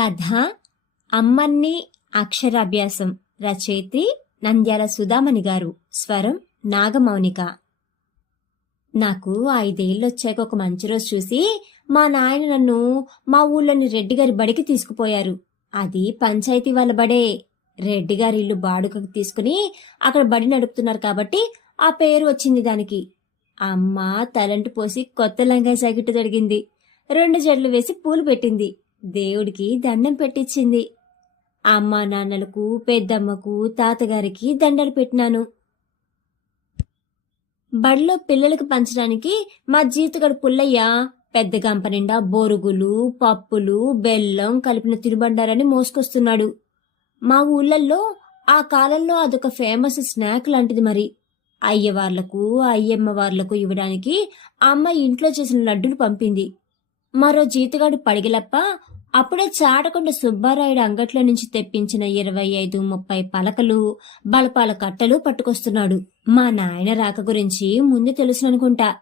కథ అమ్మన్ని అక్షరాభ్యాసం రచయిత్రి నంద్యాల సుధామణి గారు. స్వరం నాగమౌనిక. నాకు ఐదేళ్ళొచ్చాక ఒక మంచి రోజు చూసి మా నాయన నన్ను మా ఊళ్ళోని రెడ్డి గారి బడికి తీసుకుపోయారు. అది పంచాయతీ వాళ్ళ బడే. రెడ్డి గారి ఇల్లు బాడుకకు తీసుకుని అక్కడ బడి నడుపుతున్నారు కాబట్టి ఆ పేరు వచ్చింది దానికి. అమ్మ తలంటు పోసి కొత్త లంగా జాకెట్ తడిగింది. రెండు జడలు వేసి పూలు పెట్టింది. దేవుడికి దండం పెట్టించింది అమ్మ నాన్నలకు పెద్దమ్మకు తాతగారికి దండలు పెట్టినాను. బడిలో పిల్లలకు పంచడానికి మా జీతగడు పుల్లయ్య పెద్ద గంప నిండా బొరుగులు పప్పులు బెల్లం కలిపిన తిరుబండారని మోసుకొస్తున్నాడు. మా ఊళ్ళల్లో ఆ కాలంలో అదొక ఫేమస్ స్నాక్ లాంటిది మరి. అయ్యవార్లకు అయ్యమ్మ వార్లకు ఇవ్వడానికి అమ్మ ఇంట్లో చేసిన లడ్డులు పంపింది. మరో జీతగాడు పడిగలప్ప అప్పుడే చాడకొండ సుబ్బారాయుడు అంగట్లో నుంచి తెప్పించిన ఇరవై ఐదు ముప్పై పలకలు బలపాల కట్టలు పట్టుకొస్తున్నాడు. మా నాయన రాక గురించి ముందు తెలుసుననుకుంటా.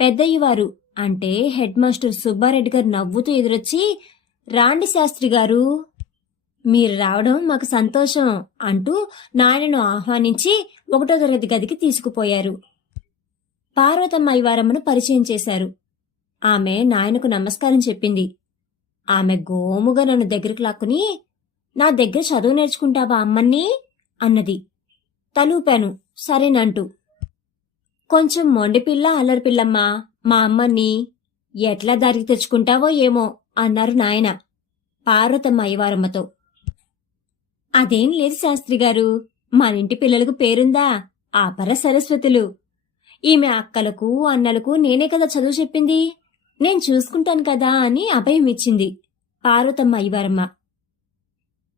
పెద్దయ్యవారు అంటే హెడ్ మాస్టర్ సుబ్బారెడ్డి గారు నవ్వుతూ ఎదురొచ్చి రాండి శాస్త్రి గారు మీరు రావడం మాకు సంతోషం అంటూ నాయనను ఆహ్వానించి ఒకటో తరగతి గదికి తీసుకుపోయారు. పార్వతమ్మ అయ్యవారమ్మను పరిచయం చేశారు. ఆమె నాయనకు నమస్కారం చెప్పింది. ఆమె గోముగా నన్ను దగ్గరికి లాక్కుని నా దగ్గర చదువు నేర్చుకుంటావా అమ్మని అన్నది. తలూపాను. సరేనంటూ. కొంచెం మొండి పిల్ల అల్లరి పిల్లమ్మా. మా అమ్మని ఎట్లా దారికి తెచ్చుకుంటావో ఏమో అన్నారు నాయన పార్వతమ్మ అయ్యవారమ్మతో. అదేం లేదు శాస్త్రి గారు. మన ఇంటి పిల్లలకు పేరుందా? ఆపర సరస్వతులు. ఈమె అక్కలకు అన్నలకు నేనే కదా చదువు చెప్పింది. నేను చూసుకుంటాను కదా అని అభయం ఇచ్చింది పార్వతమ్మ అయ్యవారమ్మ.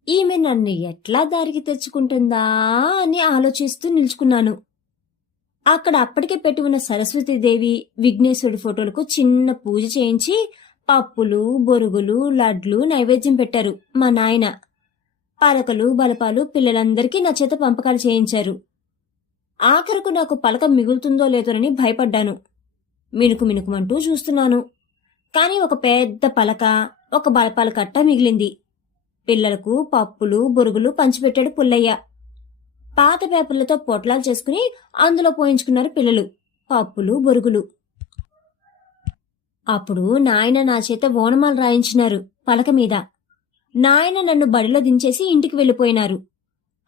ఈమె నన్ను ఎట్లా దారికి తెచ్చుకుంటుందా అని ఆలోచిస్తూ నిల్చుకున్నాను. అక్కడ అప్పటికే పెట్టి ఉన్న సరస్వతీదేవి విఘ్నేశ్వరుడి ఫోటోలకు చిన్న పూజ చేయించి పప్పులు బొరుగులు లడ్లు నైవేద్యం పెట్టారు మా నాయన. పలకలు బలపాలు పిల్లలందరికీ నా చేత పంపకాలు చేయించారు. ఆఖరకు నాకు పలక మిగులుతుందో లేదోనని భయపడ్డాను. మినుకు మినుకుమంటూ చూస్తున్నాను. కాని ఒక పెద్ద పలక ఒక బలపాల కట్ట మిగిలింది. పిల్లలకు పప్పులు బొరుగులు పంచిపెట్టాడు పుల్లయ్య. పాత పేపర్లతో పొట్లాలు చేసుకుని అందులో పోయించుకున్నారు పిల్లలు పప్పులు బొరుగులు. అప్పుడు నాయన నా చేత ఓనమాలు రాయించినారు పలక మీద. నాయన నన్ను బడిలో దించేసి ఇంటికి వెళ్ళిపోయినారు.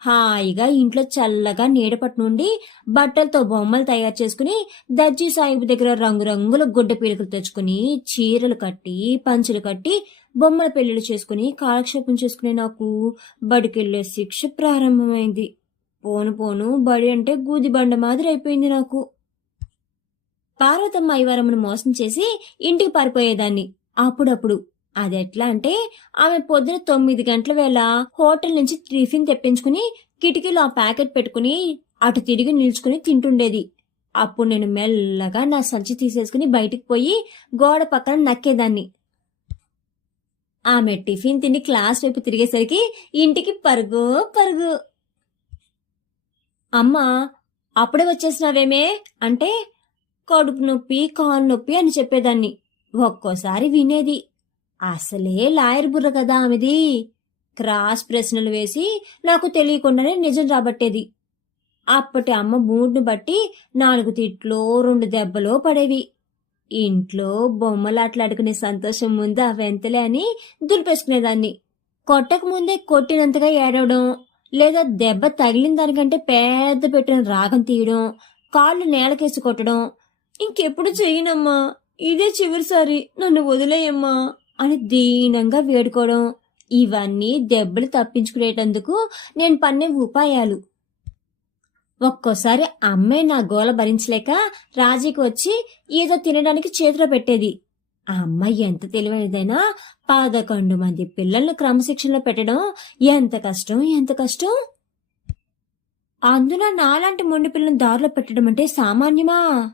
హాయిగా ఇంట్లో చల్లగా నీడపట్టు నుండి బట్టలతో బొమ్మలు తయారు చేసుకుని దర్జీ సాహిబు దగ్గర రంగురంగుల గుడ్డ పీడకలు తెచ్చుకుని చీరలు కట్టి పంచులు కట్టి బొమ్మల పెళ్ళిళ్ళు చేసుకుని కాలక్షేపం చేసుకునే నాకు బడికెళ్ళే శిక్ష ప్రారంభమైంది. పోను పోను బడి అంటే గూది బండ మాదిరి అయిపోయింది నాకు. పార్వతమ్మ ఐవారమ్మను మోసం చేసి ఇంటికి పారిపోయేదాన్ని. అప్పుడప్పుడు అది ఎట్లా అంటే ఆమె పొద్దున తొమ్మిది గంటల వేళ హోటల్ నుంచి టిఫిన్ తెప్పించుకుని కిటికీలో ఆ ప్యాకెట్ పెట్టుకుని అటు తిరిగి నిల్చుకుని తింటుండేది. అప్పుడు నేను మెల్లగా నా సంచి తీసేసుకుని బయటికి పోయి గోడ పక్కన నక్కేదాన్ని. ఆమె టిఫిన్ తిని క్లాస్ వైపు తిరిగేసరికి ఇంటికి పరుగు పరుగు. అమ్మ అప్పుడే వచ్చేసినావేమే? అంటే కడుపు నొప్పి కాలు నొప్పి అని చెప్పేదాన్ని. ఒక్కోసారి వినేది. అసలే లాయర్ బుర్ర కదా ఆమెది. క్రాస్ ప్రశ్నలు వేసి నాకు తెలియకుండానే నిజం రాబట్టేది. అప్పటి అమ్మ మూడ్ను బట్టి నాలుగు తిట్లో రెండు దెబ్బలో పడేవి. ఇంట్లో బొమ్మలాట్లాడుకునే సంతోషం ముందు అవెంతలే అని దులిపేసుకునేదాన్ని. కొట్టక ముందే కొట్టినంతగా ఏడవడం లేదా దెబ్బ తగిలిన దానికంటే పెద్ద పెట్టిన రాగం తీయడం కాళ్ళు నేలకేసి కొట్టడం. ఇంకెప్పుడు చెయ్యనమ్మా? ఇదే చివరిసారి. నన్ను వదిలేయమ్మా. అని దీనంగా వేడుకోవడం. ఇవన్నీ దెబ్బలు తప్పించుకునేటందుకు నేను పన్నే ఉపాయాలు. ఒక్కోసారి అమ్మే నా గోల భరించలేక రాజీకి వచ్చి ఏదో తినడానికి చేతిలో పెట్టేది. ఆ అమ్మాయి ఎంత తెలివైనదైనా పదకొండు మంది పిల్లల్ని క్రమశిక్షణలో పెట్టడం ఎంత కష్టం ఎంత కష్టం? అందున నాలాంటి మొండి పిల్లలను దారిలో పెట్టడం అంటే సామాన్యమా?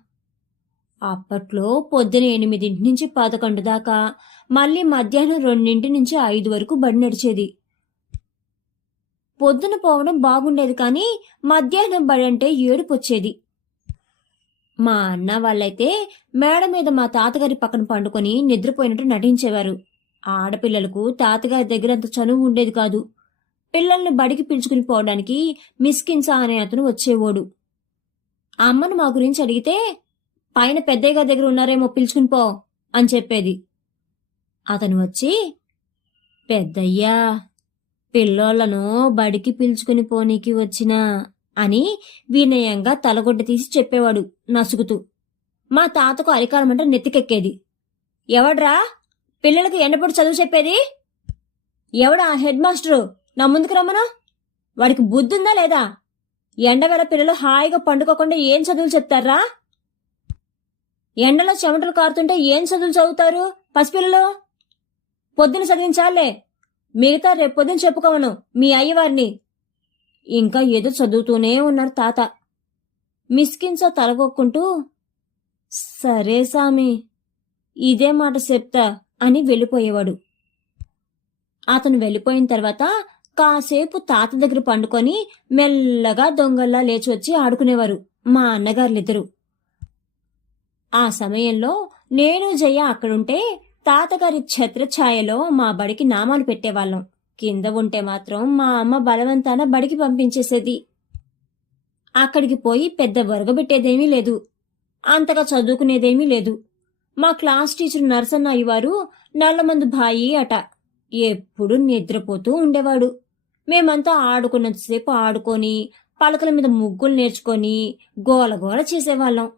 అప్పట్లో పొద్దున ఎనిమిదింటి నుంచి పదకొండు దాకా మళ్ళీ మధ్యాహ్నం రెండింటి నుంచి ఐదు వరకు బడి నడిచేది. పొద్దున పోవడం బాగుండేది కానీ మధ్యాహ్నం బడి అంటే ఏడుపు వచ్చేది. మా అన్న వాళ్ళైతే మేడ మీద మా తాతగారి పక్కన పండుకొని నిద్రపోయినట్టు నటించేవారు. ఆడపిల్లలకు తాతగారి దగ్గర అంత చనువు ఉండేది కాదు. పిల్లల్ని బడికి పిలుచుకుని పోవడానికి మిస్కిన్సా అనే అతను వచ్చేవాడు. అమ్మను మా గురించి అడిగితే పైన పెద్దయ్య దగ్గర ఉన్నారేమో పిలుచుకుని పో అని చెప్పేది. అతను వచ్చి పెద్దయ్యా పిల్లోళ్ళను బడికి పిలుచుకుని పోనీకి వచ్చినా అని వినయంగా తలగొడ్డ తీసి చెప్పేవాడు నసుగుతూ. మా తాతకు అరికాలం అంటే నెత్తికెక్కేది. ఎవడ్రా? పిల్లలకు ఎండపడి చదువు చెప్పేది? ఎవడా హెడ్ మాస్టరు? నా ముందుకు రమ్మను. వాడికి బుద్ధుందా లేదా? ఎండవేళ పిల్లలు హాయిగా పండుకోకుండా ఏం చదువులు చెప్తారా? ఎండలో చెమటలు కారుతుంటే ఏం చదువులు చదువుతారు? పసిపిల్లలు? పొద్దున చదివించాలే. మిగతా రేపు పొద్దున చెప్పుకోమను మీ అయ్యవారిని. ఇంకా ఏదో చదువుతూనే ఉన్నారు తాత. మిస్కిన్సో తలగొక్కుంటూ సరే సామి ఇదే మాట చెప్తా అని వెళ్ళిపోయేవాడు. అతను వెళ్ళిపోయిన తర్వాత కాసేపు తాత దగ్గర పండుకొని మెల్లగా దొంగల్లా లేచి వచ్చి ఆడుకునేవారు మా అన్నగారులిద్దరూ. ఆ సమయంలో నేను జయ అక్కడుంటే తాతగారి ఛత్రఛాయలో మా బడికి నామాలు పెట్టేవాళ్ళం. కింద ఉంటే మాత్రం మా అమ్మ బలవంతాన బడికి పంపించేసేది. అక్కడికి పోయి పెద్ద వరగబెట్టేదేమీ లేదు. అంతగా చదువుకునేదేమీ లేదు. మా క్లాస్ టీచర్ నరసన్న అయ్యవారు నల్లమందు భాయి అట. ఎప్పుడు నిద్రపోతూ ఉండేవాడు. మేమంతా ఆడుకున్నంతసేపు ఆడుకొని పలకల మీద ముగ్గులు నేర్చుకొని గోల గోల చేసేవాళ్ళం.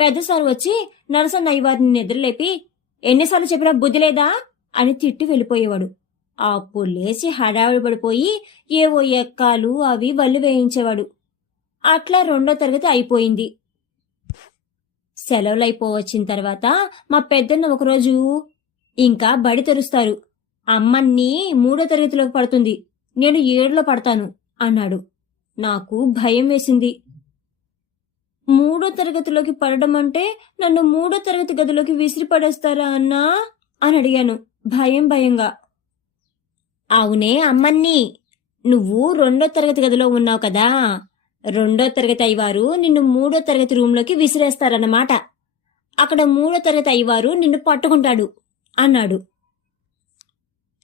పెద్దసారు వచ్చి నరసన్న అయ్యవారిని నిద్రలేపి ఎన్నిసార్లు చెప్పినా బుద్ధి లేదా? అని తిట్టి వెళ్ళిపోయేవాడు. అప్పుడు లేచి హడావిడి పడిపోయి ఏవో ఎక్కాలు అవి వల్లి వేయించేవాడు. అట్లా రెండో తరగతి అయిపోయింది. సెలవులు తర్వాత మా పెద్దన్న ఒకరోజు ఇంకా బడి తెరుస్తారు. అమ్మన్ని మూడో తరగతిలోకి పడుతుంది. నేను ఏడులో పడతాను అన్నాడు. నాకు భయం వేసింది. మూడో తరగతిలోకి పడడం అంటే నన్ను మూడో తరగతి గదిలోకి విసిరి పడేస్తారా అన్నా? అని అడిగాను భయం భయంగా. అవునే అమ్మన్ని నువ్వు రెండో తరగతి గదిలో ఉన్నావు కదా. రెండో తరగతి అయ్యవారు నిన్ను మూడో తరగతి రూంలోకి విసిరేస్తారన్నమాట. అక్కడ మూడో తరగతి అయ్యవారు నిన్ను పట్టుకుంటాడు అన్నాడు.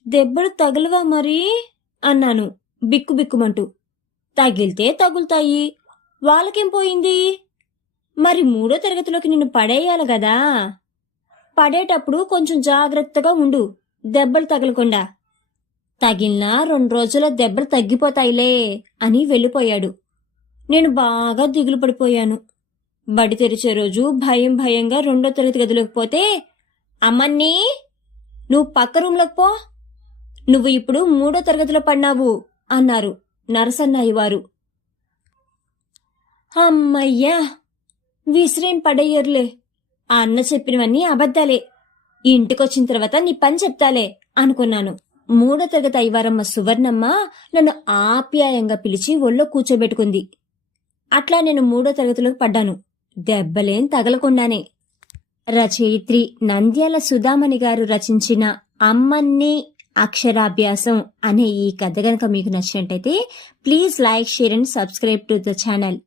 దెబ్బలు తగలవా మరి? అన్నాను బిక్కు బిక్కుమంటూ. తగిలితే తగులుతాయి. వాళ్ళకేం పోయింది? మరి మూడో తరగతిలోకి నిన్ను పడేయాలి కదా పడేటప్పుడు కొంచెం జాగ్రత్తగా ఉండు. దెబ్బలు తగలకుండా. తగిలినా రెండు రోజుల దెబ్బలు తగ్గిపోతాయిలే అని వెళ్ళిపోయాడు. నేను బాగా దిగులు పడిపోయాను. బడి తెరిచే రోజు భయం భయంగా రెండో తరగతి గదిలోకి పోతే అమ్మన్నీ నువ్వు పక్క రూమ్లోకి పో. నువ్వు ఇప్పుడు మూడో తరగతిలో పడినావు అన్నారు నరసన్నయ్య వారు. అమ్మయ్యా! విసిరేం పడేయర్లే ఆ అన్న చెప్పినవన్నీ అబద్ధాలే. ఇంటికొచ్చిన తర్వాత నీ పని చెప్తాలే అనుకున్నాను. మూడో తరగతి అయ్యవారమ్మ సువర్ణమ్మ నన్ను ఆప్యాయంగా పిలిచి ఒళ్ళో కూర్చోబెట్టుకుంది. అట్లా నేను మూడో తరగతిలోకి పడ్డాను. దెబ్బలేం తగలకుండానే. రచయిత్రి నంద్యాల సుధామణి గారు రచించిన అమ్మన్ని అక్షరాభ్యాసం అనే ఈ కథ గనక మీకు నచ్చినట్టయితే please like share and subscribe to the channel.